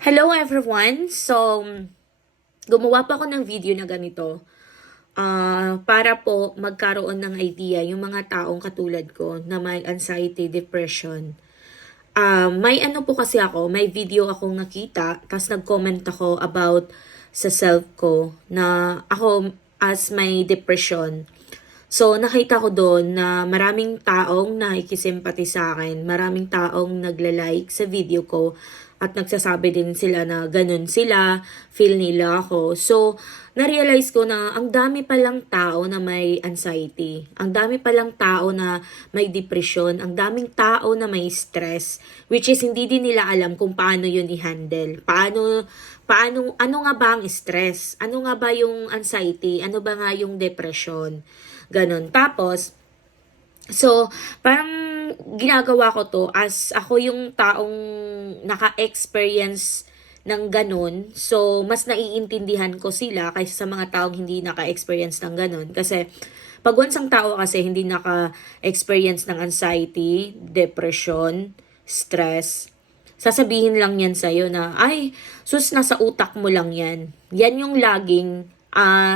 Hello everyone! So, gumawa pa ako ng video na ganito para po magkaroon ng idea yung mga taong katulad ko na may anxiety, depression. May ano po kasi ako, may video akong nakita, tapos nag-comment ako about sa self ko na ako as may depression. So, nakita ko doon na maraming taong nakikisimpati sa akin, maraming taong nagla-like sa video ko at nagsasabi din sila na ganun sila, feel nila ako. So, na-realize ko na ang dami palang tao na may anxiety, ang dami palang tao na may depression, ang daming tao na may stress, which is hindi din nila alam kung paano yun i-handle. Ano nga ba ang stress? Ano nga ba yung anxiety? Ano ba nga yung depression? Ganon. Tapos, so, parang ginagawa ko to as ako yung taong naka-experience ng ganon. So, mas naiintindihan ko sila kaysa sa mga taong hindi naka-experience ng ganon. Kasi, pag once ang tao kasi hindi naka-experience ng anxiety, depression, stress, sasabihin lang yan sa'yo na, ay, sus, nasa utak mo lang yan. Yan yung laging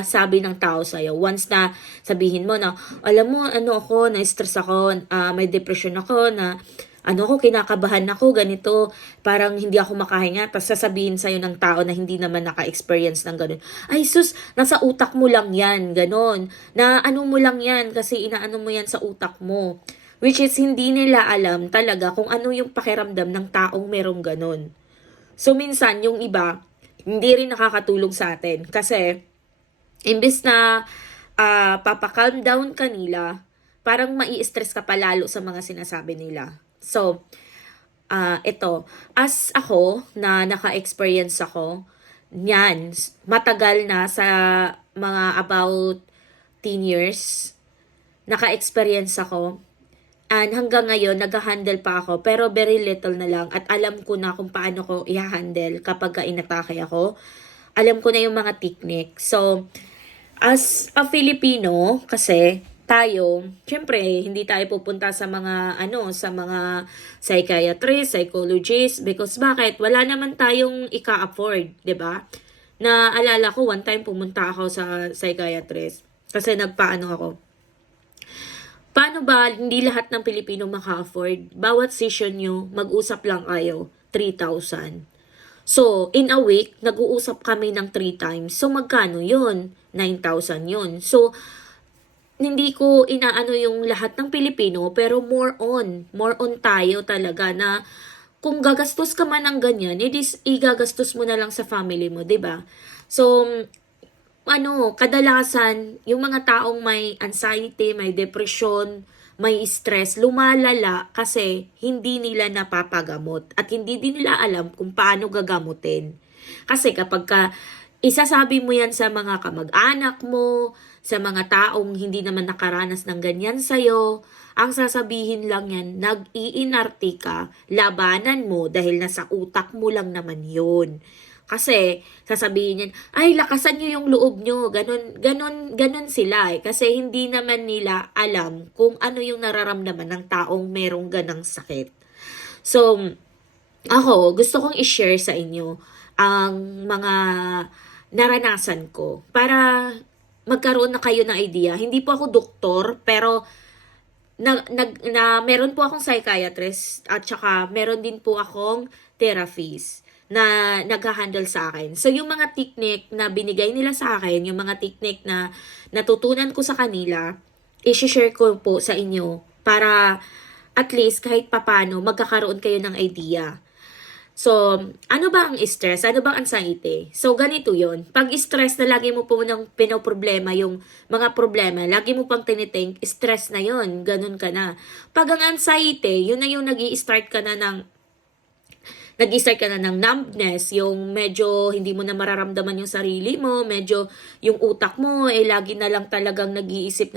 sabi ng tao sa'yo. Once na sabihin mo na, alam mo, ano ako, na-stress ako, may depression ako, na ano ko, kinakabahan ako, ganito, parang hindi ako makahinga, tapos sasabihin sa'yo ng tao na hindi naman naka-experience ng ganun. Ay sus, nasa utak mo lang yan, ganon. Na ano mo lang yan, kasi inaano mo yan sa utak mo. Which is, hindi nila alam talaga kung ano yung pakiramdam ng taong merong ganon. So, minsan, yung iba, hindi rin nakakatulong sa atin. Kasi, imbes na papakalm down ka nila, parang mai-stress ka pa lalo sa mga sinasabi nila. So, ito, as ako na naka-experience ako, yan, matagal na sa mga about 10 years, naka-experience ako. And hanggang ngayon, nag-handle pa ako, pero very little na lang. At alam ko na kung paano ko i-handle kapag inatake ako. Alam ko na yung mga technique. So, as a Filipino, kasi tayo, syempre, hindi tayo pupunta sa mga, sa mga psychiatrist, psychologist, because bakit? Wala naman tayong ika-afford, 'di ba? Naalala ko, one time pumunta ako sa psychiatrist, kasi nagpaano ako. Paano ba hindi lahat ng Pilipino maka-afford? Bawat session nyo, mag-usap lang kayo, 3,000. So, in a week, nag-uusap kami ng 3 times. So, magkano yun? 9,000 yun. So, hindi ko inaano yung lahat ng Pilipino, pero more on tayo talaga na kung gagastos ka man ng ganyan, igagastos mo na lang sa family mo, 'di ba? So, kadalasan, yung mga taong may anxiety, may depression, may stress, lumalala kasi hindi nila napapagamot at hindi din nila alam kung paano gagamutin. Kasi kapag isasabi mo yan sa mga kamag-anak mo, sa mga taong hindi naman nakaranas ng ganyan sa'yo, ang sasabihin lang yan, nag-iinarte ka, labanan mo dahil nasa utak mo lang naman yun. Kasi, sasabihin niyan, ay, lakasan niyo yung loob niyo. Ganon sila eh. Kasi hindi naman nila alam kung ano yung nararamdaman ng taong merong ganang sakit. So, ako, gusto kong i-share sa inyo ang mga naranasan ko para magkaroon na kayo ng idea. Hindi po ako doktor, pero meron po akong psychiatrist at saka meron din po akong therapist na nag-handle sa akin. So, yung mga technique na binigay nila sa akin, yung mga technique na natutunan ko sa kanila, i-share ko po sa inyo para at least kahit papano magkakaroon kayo ng idea. So, ano ba ang stress? Ano ba ang anxiety? So, ganito yon. Pag stress na lagi mo po nang pinoproblema yung mga problema, lagi mo pang tinitink, stress na yon. Ganun ka na. Pag ang anxiety, yun na yung nag-i-start ka na ng numbness, yung medyo hindi mo na mararamdaman yung sarili mo, medyo yung utak mo, lagi na lang talagang nag-iisip,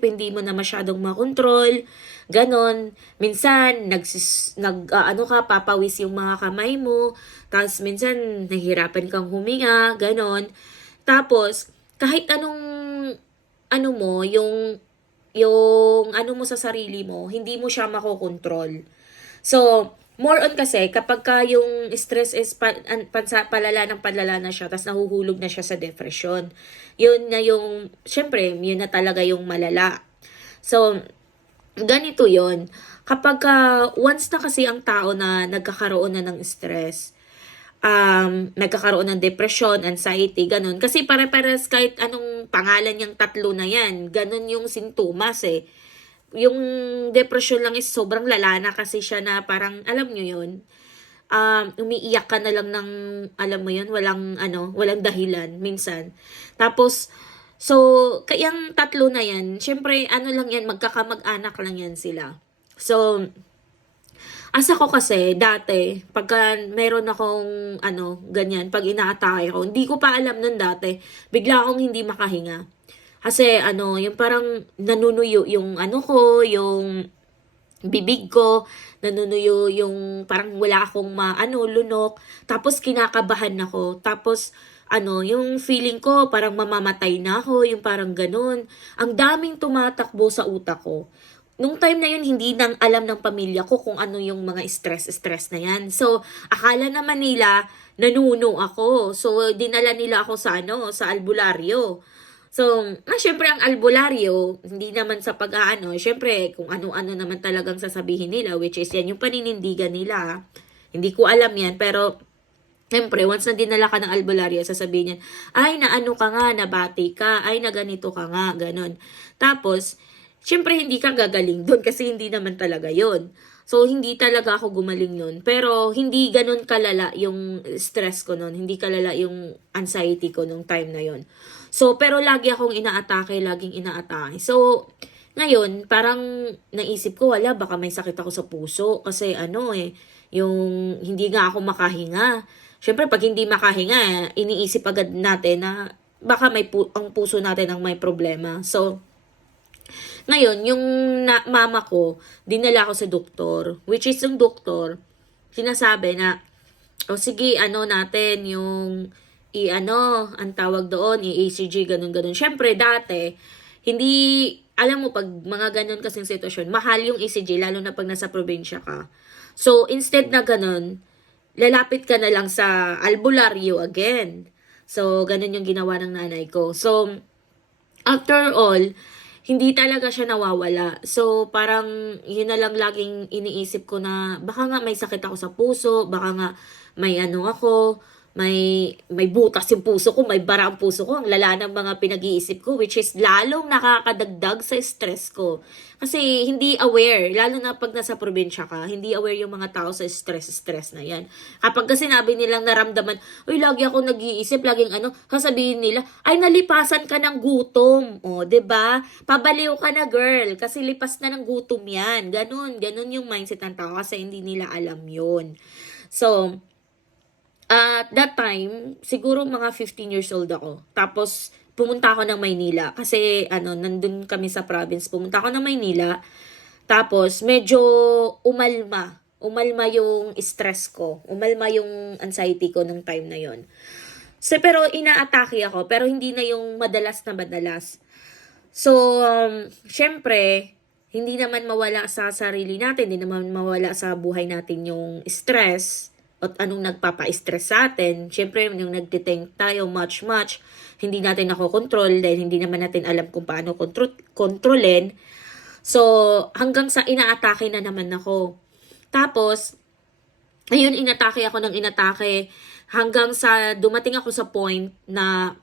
hindi mo na masyadong makontrol, ganon. Minsan, papawis yung mga kamay mo, tapos minsan, nahihirapan kang huminga, ganon. Tapos, kahit yung ano mo sa sarili mo, hindi mo siya makokontrol. So, More on kasi kapag ka yung stress is palala ng palala na siya, tapos nahuhulog na siya sa depression. Yun na yung, syempre, yun na talaga yung malala. So, ganito yon. Kapag once na kasi ang tao na nagkakaroon na ng stress, nagkakaroon ng depression, anxiety, ganun. Kasi pare-pares kahit anong pangalan yung tatlo na yan, ganun yung sintomas eh. Yung depression lang is sobrang lala na kasi siya na parang, alam nyo yun, umiiyak ka na lang ng, alam mo yun, walang dahilan, minsan. Tapos, so, kayang tatlo na yan, syempre, ano lang yan, magkakamag-anak lang yan sila. So, as ako kasi, dati, pagka meron akong, ganyan, pag inaatake ko, hindi ko pa alam nun dati, bigla akong hindi makahinga. Kasi, yung parang nanunuyo yung yung bibig ko, nanunuyo yung parang wala akong lunok, tapos kinakabahan ako, tapos, yung feeling ko, parang mamamatay na ako, yung parang ganun. Ang daming tumatakbo sa utak ko. Nung time na yun, hindi nang alam ng pamilya ko kung ano yung mga stress na yan. So, akala naman nila, nanuno ako. So, dinala nila ako sa albularyo. So, syempre ang albularyo, hindi naman sa syempre kung ano-ano naman talagang sasabihin nila, which is yan yung paninindigan nila. Hindi ko alam yan, pero syempre, once na dinala ka ng albularyo, sasabihin niyan, ay, naano ka nga, nabati ka, ay, naganito ka nga, ganon. Tapos, syempre, hindi ka gagaling doon kasi hindi naman talaga yon. So, hindi talaga ako gumaling nun. Pero, hindi ganun kalala yung stress ko nun. Hindi kalala yung anxiety ko nung time na yon. So, pero lagi akong laging inaatake. So, ngayon, parang naisip ko, wala, baka may sakit ako sa puso. Kasi yung hindi nga ako makahinga. Syempre, pag hindi makahinga, iniisip agad natin na baka ang puso natin ang may problema. So, ngayon, yung mama ko, dinala ko sa doktor. Which is yung doktor, sinasabi na, o sige, natin, yung, ang tawag doon, ECG, ganun-ganun. Syempre, dati, hindi, alam mo, pag mga ganun kasing sitwasyon, mahal yung ECG, lalo na pag nasa probinsya ka. So, instead na ganun, lalapit ka na lang sa albularyo again. So, ganun yung ginawa ng nanay ko. So, after all, hindi talaga siya nawawala. So, parang yun na lang laging iniisip ko na baka nga may sakit ako sa puso, baka nga may ako, may butas yung puso ko, may bara ang puso ko. Ang lala ng mga pinag-iisip ko, which is lalong nakakadagdag sa stress ko. Kasi hindi aware, lalo na pag nasa probinsya ka, hindi aware yung mga tao sa stress na yan. Kapag kasi sinabi nilang naramdaman, uy, lagi ako nag-iisip, laging sasabihin nila, ay, nalipasan ka ng gutom. O, 'di ba? Pabaliw ka na, girl, kasi lipas na ng gutom yan. Ganun yung mindset ng tao kasi hindi nila alam yun. So, at that time, siguro mga 15 years old ako. Tapos, pumunta ako ng Maynila. Kasi, nandun kami sa province. Pumunta ako ng Maynila. Tapos, medyo umalma. Umalma yung stress ko. Umalma yung anxiety ko nung time na yon. So, pero inaatake ako. Pero hindi na yung madalas na madalas. So, syempre, hindi naman mawala sa sarili natin. Hindi naman mawala sa buhay natin yung stress at anong nagpapa-stress sa atin. Siyempre, yung nagtitink tayo much, hindi natin nakokontrol dahil hindi naman natin alam kung paano kontrolin. So, hanggang sa inaatake na naman ako. Tapos, ayun, inatake ako ng inatake hanggang sa dumating ako sa point na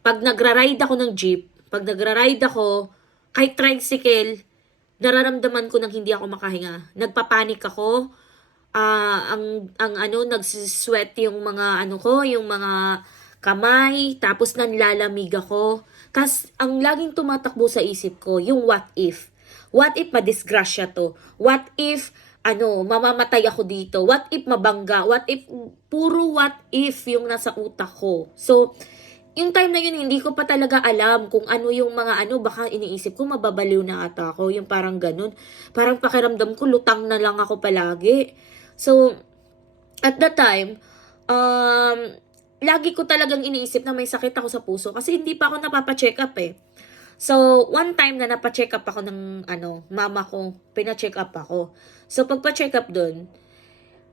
pag nagra-ride ako ng jeep, pag nagra-ride ako, kahit tricycle, nararamdaman ko nang hindi ako makahinga. Nagpapanik ako, nagsisweat yung mga yung mga kamay, tapos nanlalamig ako. Kas ang laging tumatakbo sa isip ko, yung what if. What if madisgrasya to? What if mamamatay ako dito? What if mabangga? What if puro what if yung nasa utak ko. So, yung time na yun, hindi ko pa talaga alam kung ano yung mga baka iniisip ko, mababaliw na ata ako, yung parang ganun. Parang pakiramdam ko, lutang na lang ako palagi. So, at that time, lagi ko talagang iniisip na may sakit ako sa puso kasi hindi pa ako napapacheck up eh. So, one time na napacheck up ako ng mama ko, pina-check up ako. So, pagpa-check up dun,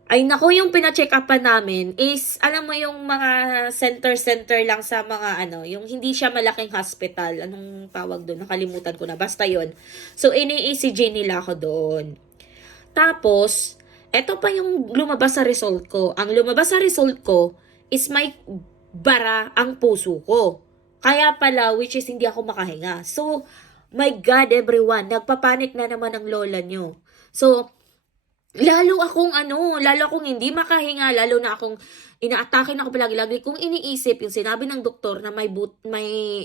Ay naku, yung pina-check upan namin is, alam mo yung mga center-center lang sa mga ano, yung hindi siya malaking hospital. Anong tawag doon? Nakalimutan ko na. Basta yon. So, ini-ECG nila ako doon. Tapos, eto pa yung lumabas sa result ko. Ang lumabas sa result ko is may bara ang puso ko. Kaya pala, which is hindi ako makahinga. So, my God, everyone, nagpapanik na naman ang lola nyo. So, lalo akong hindi makahinga, lalo na akong inaatake na ako palagi. Lagi kong iniisip yung sinabi ng doktor na may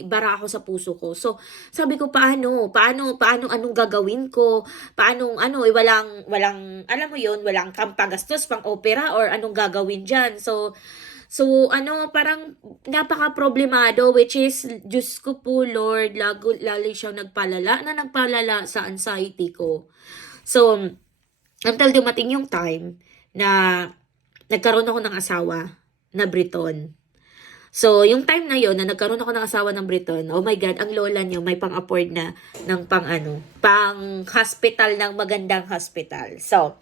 bara ako sa puso ko. So, sabi ko, paano, anong gagawin ko? Paano, alam mo yun, walang kampagastos pang opera or anong gagawin dyan. So, parang napaka-problemado, which is, Diyos ko po, Lord, lalo siyang nagpalala sa anxiety ko. So, until dumating yung time na nagkaroon ako ng asawa na Briton. So, yung time na yon na nagkaroon ako ng asawa ng Briton, oh my God, ang lola niyo may pang-afford na ng pang-hospital ng magandang hospital. So,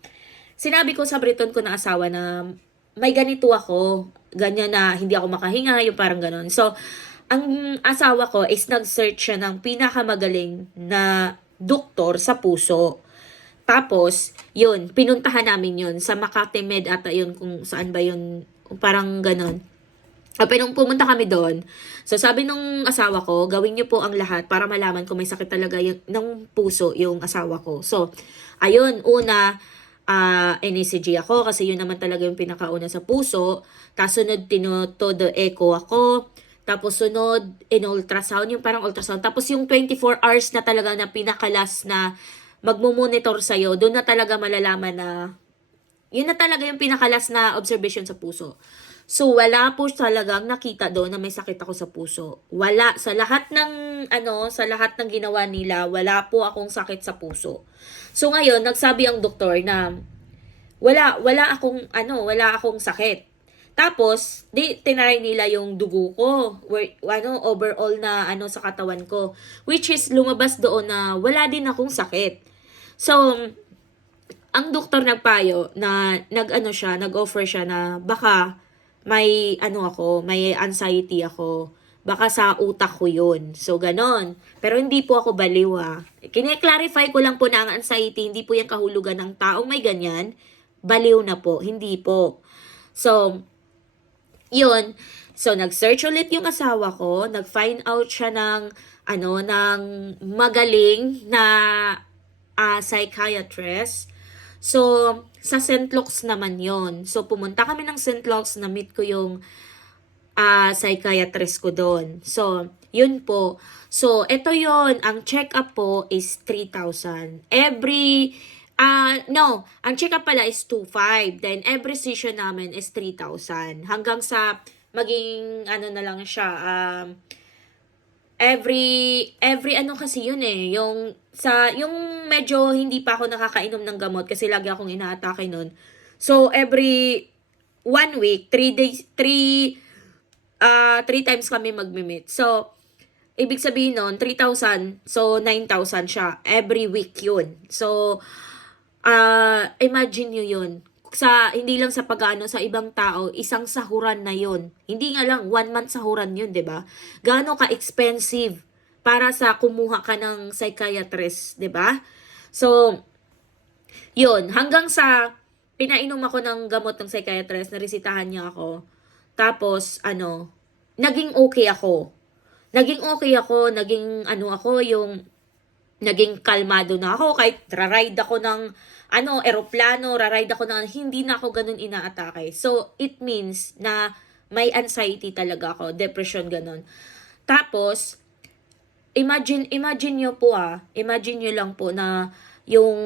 sinabi ko sa Briton ko na asawa na may ganito ako, ganyan na hindi ako makahinga, yung parang ganon. So, ang asawa ko is nag-search siya ng pinakamagaling na doktor sa puso. Tapos, yun, pinuntahan namin yun sa Makati Med ata yun, kung saan ba yun, parang ganon. Nung pumunta kami doon, so sabi nung asawa ko, gawin niyo po ang lahat para malaman kung may sakit talaga ng puso yung asawa ko. So, ayun, una, NECG ako kasi yun naman talaga yung pinakauna sa puso. Tapos sunod, todo echo ako. Tapos sunod, in-ultrasound, yung parang ultrasound. Tapos yung 24 hours na talaga na pinakalas na magmo-monitor sa'yo, doon na talaga malalaman na, yun na talaga yung pinakalas na observation sa puso. So, wala po talagang nakita doon na may sakit ako sa puso. Wala. Sa lahat ng ginawa nila, wala po akong sakit sa puso. So, ngayon, nagsabi ang doktor na, wala akong sakit. Tapos, tinry nila yung dugo ko, overall na sa katawan ko, which is lumabas doon na wala din akong sakit. So, ang doktor nagpayo na nag-offer siya na baka may may anxiety ako. Baka sa utak ko yun. So, ganon. Pero hindi po ako baliw Kine-clarify ko lang po na ang anxiety, hindi po yung kahulugan ng taong may ganyan. Baliw na po. Hindi po. So, yun. So, nag-search ulit yung asawa ko. Nag-find out siya ng magaling na psychiatrist. So, sa St. Luke's naman yon. So, pumunta kami ng St. Luke's, na-meet ko yung psychiatrist ko doon. So, yun po. So, ito yon. Ang check-up po is 3,000. Ang check-up pala is 2,500. Then, every session namin is 3,000. Hanggang sa maging, na lang siya, every kasi yun yung medyo hindi pa ako nakakainom ng gamot kasi lagi akong inaatake nun. So, every 1 week, 3 times kami magmi-meet. So, ibig sabihin nun, 3,000, so 9,000 siya. Every week yun. So, imagine nyo yun. Hindi lang sa sa ibang tao, isang sahuran na yun. Hindi nga lang, 1 month sahuran yun, 'di ba? Gaano ka-expensive para sa kumuha ka ng psychiatrist, 'di ba? So, yun. Hanggang sa pinainom ako ng gamot ng psychiatrist, naresitahan niya ako. Tapos, naging okay ako. Naging kalmado na ako kahit ride ako ng eroplano, ride ako ng hindi na ako ganun inaatake. So, it means na may anxiety talaga ako, depression ganun. Tapos, imagine nyo lang po na yung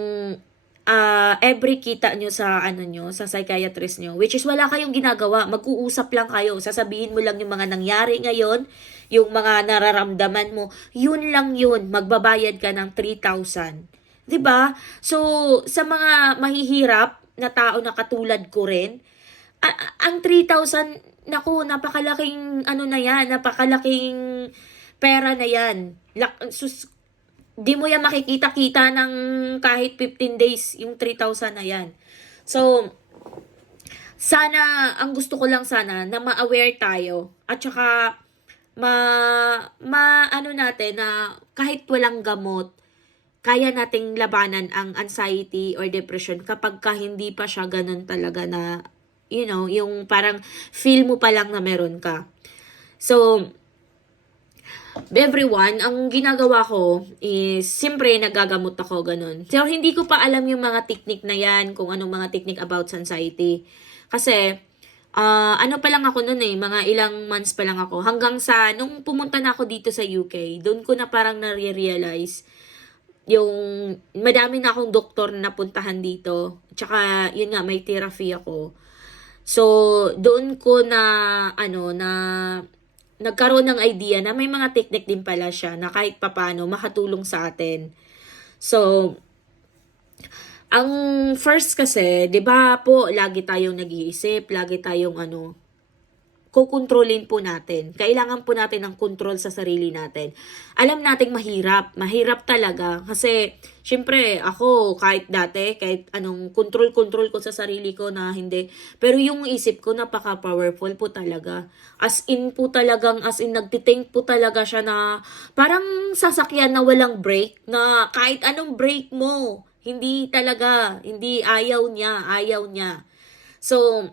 every kita nyo sa sa psychiatrist nyo, which is wala kayong ginagawa, mag-uusap lang kayo, sasabihin mo lang yung mga nangyari ngayon, yung mga nararamdaman mo, yun lang yun, magbabayad ka ng 3,000. 'Di ba? So, sa mga mahihirap na tao na katulad ko rin, ang 3,000, naku, napakalaking napakalaking pera na yan. Di mo yan makikita-kita ng kahit 15 days, yung 3,000 na yan. So, ang gusto ko lang sana na ma-aware tayo at saka ano natin na kahit walang gamot, kaya nating labanan ang anxiety or depression kapag ka hindi pa siya ganun talaga na, yung parang feel mo pa lang na meron ka. So, everyone, ang ginagawa ko is, siyempre, nagagamot ako, ganun. So, hindi ko pa alam yung mga technique na yan, kung anong mga technique about anxiety. Kasi, ano pa lang ako noon mga ilang months pa lang ako. Hanggang sa, nung pumunta na ako dito sa UK, doon ko na parang nare-realize yung madami na akong doktor na napuntahan dito. Tsaka, yun nga, may therapy ako. So, doon ko na, nagkaroon ng idea na may mga technique din pala siya na kahit papano makatulong sa atin. So, ang first kasi, 'di ba po, lagi tayong nag-iisip, lagi tayong kukontrolin po natin. Kailangan po natin ng control sa sarili natin. Alam nating mahirap talaga kasi syempre ako kahit dati, kahit anong control ko sa sarili ko na hindi, pero yung isip ko napaka-powerful po talaga. As in nagtitink po talaga siya na parang sasakyan na walang brake, na kahit anong brake mo, hindi ayaw niya. So,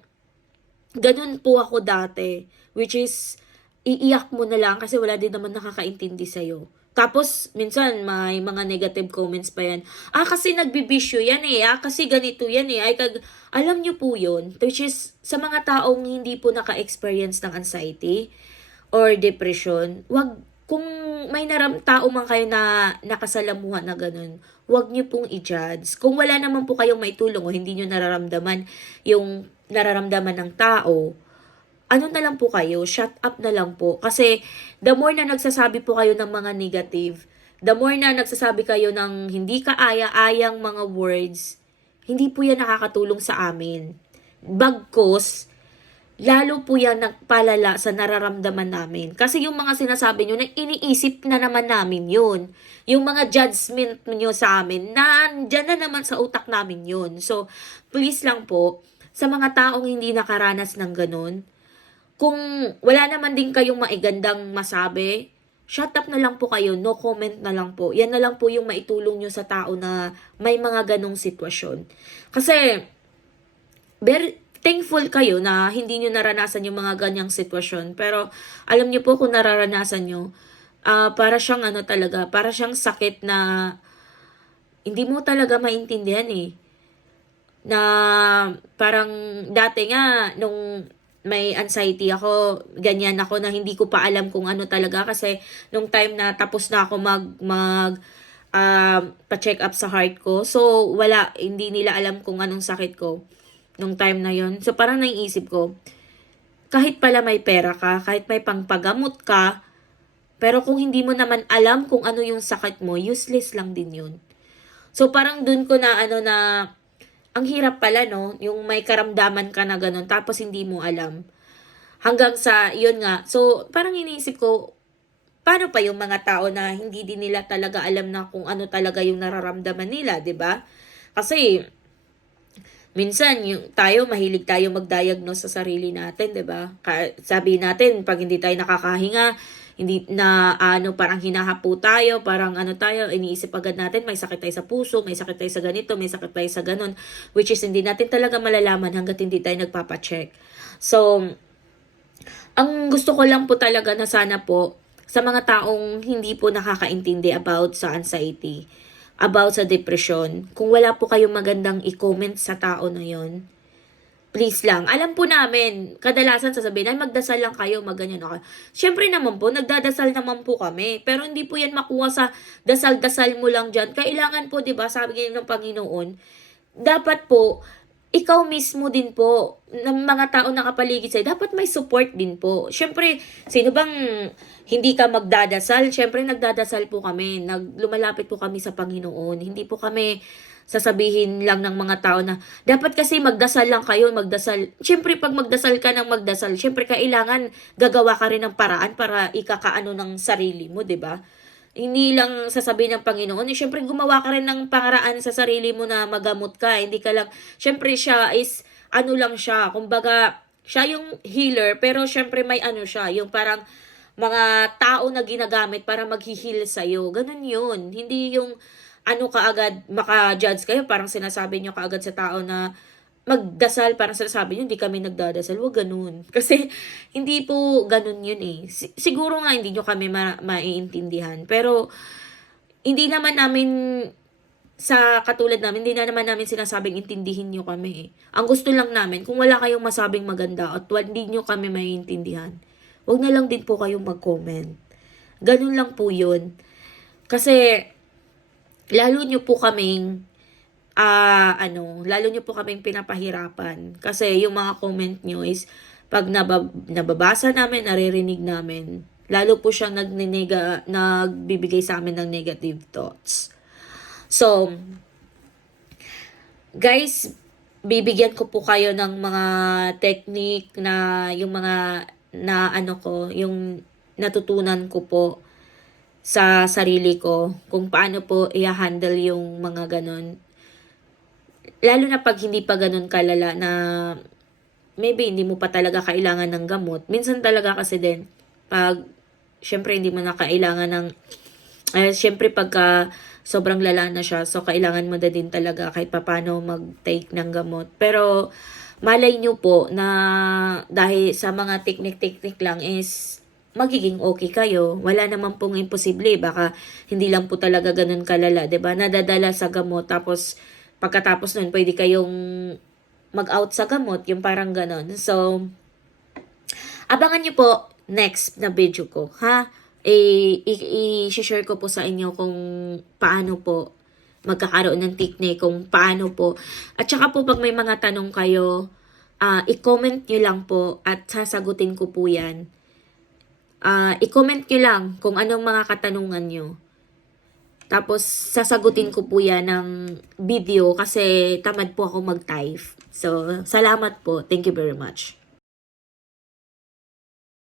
ganun po ako dati, which is, iiyak mo na lang kasi wala din naman nakakaintindi sa'yo. Tapos, minsan, may mga negative comments pa yan. Kasi nagbibisyo yan kasi ganito yan alam nyo po yun, which is, sa mga taong hindi po naka-experience ng anxiety or depression, kung may tao man kayo na nakasalamuhan na ganun, wag niyo pong i-judge. Kung wala naman po kayong maitulong o hindi niyo nararamdaman yung nararamdaman ng tao, ano na lang po kayo, shut up na lang po. Kasi the more na nagsasabi po kayo ng mga negative, the more na nagsasabi kayo ng hindi kaaya-ayang mga words, hindi po yan nakakatulong sa amin. Bagkus, lalo po yan nagpalala sa nararamdaman namin. Kasi yung mga sinasabi nyo, na iniisip na naman namin yun. Yung mga judgment nyo sa amin, nandyan na naman sa utak namin yun. So, please lang po, sa mga taong hindi nakaranas ng ganun, kung wala naman din kayong maigandang masabi, shut up na lang po kayo, no comment na lang po. Yan na lang po yung maitulong nyo sa tao na may mga ganong sitwasyon. Kasi, very thankful kayo na hindi nyo naranasan yung mga ganyang sitwasyon. Pero, alam nyo po kung nararanasan nyo, para siyang para siyang sakit na hindi mo talaga maintindihan Na parang dati nga, nung may anxiety ako, ganyan ako na hindi ko pa alam kung ano talaga kasi nung time na tapos na ako pa-check up sa heart ko. So, hindi nila alam kung anong sakit ko nung time na yon. So, parang naiisip ko, kahit pala may pera ka, kahit may pangpagamot ka, pero kung hindi mo naman alam kung ano yung sakit mo, useless lang din yun. So, parang dun ko na ang hirap pala, no? Yung may karamdaman ka na ganun, tapos hindi mo alam. Hanggang sa, yun nga. So, parang iniisip ko, paano pa yung mga tao na hindi din nila talaga alam na kung ano talaga yung nararamdaman nila, 'di ba? Kasi, minsan, mahilig tayo mag-diagnose sa sarili natin, 'di ba? Sabi natin, pag hindi tayo nakakahinga, hindi na parang hinahapo tayo, parang tayo, iniisip agad natin, may sakit tayo sa puso, may sakit tayo sa ganito, may sakit tayo sa ganon, which is hindi natin talaga malalaman hanggat hindi tayo nagpapacheck. So, ang gusto ko lang po talaga na sana po, sa mga taong hindi po nakakaintindi about sa anxiety, about sa depression, kung wala po kayong magandang i-comment sa tao na yon, please lang. Alam po namin, kadalasan sasabihin, ay magdasal lang kayo, magganyan ako. Siyempre naman po, nagdadasal naman po kami. Pero hindi po yan makuha sa dasal-dasal mo lang dyan. Kailangan po, di ba, sabi ngayon ng Panginoon, dapat po, ikaw mismo din po, ng mga tao nakapaligid sa'yo, dapat may support din po. Siyempre, sino bang hindi ka magdadasal? Siyempre, nagdadasal po kami. Lumalapit po kami sa Panginoon. Hindi po kami sasabihin lang ng mga tao na dapat kasi magdasal lang kayo, magdasal. Siyempre, pag magdasal ka ng magdasal, siyempre, kailangan gagawa ka rin ng paraan para ikakaano ng sarili mo, di ba? Hindi lang sasabihin ng Panginoon, siyempre gumawa ka rin ng paraan sa sarili mo na magamot ka. Hindi ka lang, siyempre siya is ano lang siya, kumbaga, siya yung healer, pero syempre may ano siya, yung parang mga tao na ginagamit para mag-heal sa'yo. Ganun yun. Hindi yung ano kaagad maka-judge kayo, parang sinasabi nyo kaagad sa tao na magdasal, parang sinasabi nyo, hindi kami nagdadasal. Huwag ganun. Kasi hindi po ganun yun eh. Siguro nga hindi nyo kami maiintindihan. Pero hindi naman namin sa katulad namin, hindi na naman namin sinasabing intindihin nyo kami eh. Ang gusto lang namin, kung wala kayong masabing maganda at hindi nyo kami maiintindihan, wag na lang din po kayong mag-comment. Ganun lang po yun. Kasi, lalo nyo po kaming, lalo nyo po kaming pinapahirapan. Kasi yung mga comment nyo is, pag nababasa namin, naririnig namin, lalo po siyang nagbibigay sa amin ng negative thoughts. So, guys, bibigyan ko po kayo ng mga technique na yung mga na ano ko, yung natutunan ko po sa sarili ko kung paano po i-handle yung mga ganon. Lalo na pag hindi pa ganon kalala na maybe hindi mo pa talaga kailangan ng gamot. Minsan talaga kasi din, pag syempre hindi mo na kailangan ng syempre pagka sobrang lala na siya, so kailangan mo na din talaga kahit papano mag-take ng gamot. Pero malay nyo po na dahil sa mga teknik-teknik lang is magiging okay kayo. Wala naman pong imposible. Baka hindi lang po talaga ganun kalala, 'di ba? Nadadala sa gamot tapos pagkatapos nun pwede kayong mag-out sa gamot, yung parang ganun. So, abangan nyo po next na video ko, ha? I-share ko po sa inyo kung paano po magkakaroon ng technique, kung paano po. At saka po pag may mga tanong kayo, i-comment nyo lang po at sasagutin ko po yan. I-comment nyo lang kung anong mga katanungan nyo. Tapos sasagutin ko po yan ng video kasi tamad po ako mag-type. So, salamat po. Thank you very much.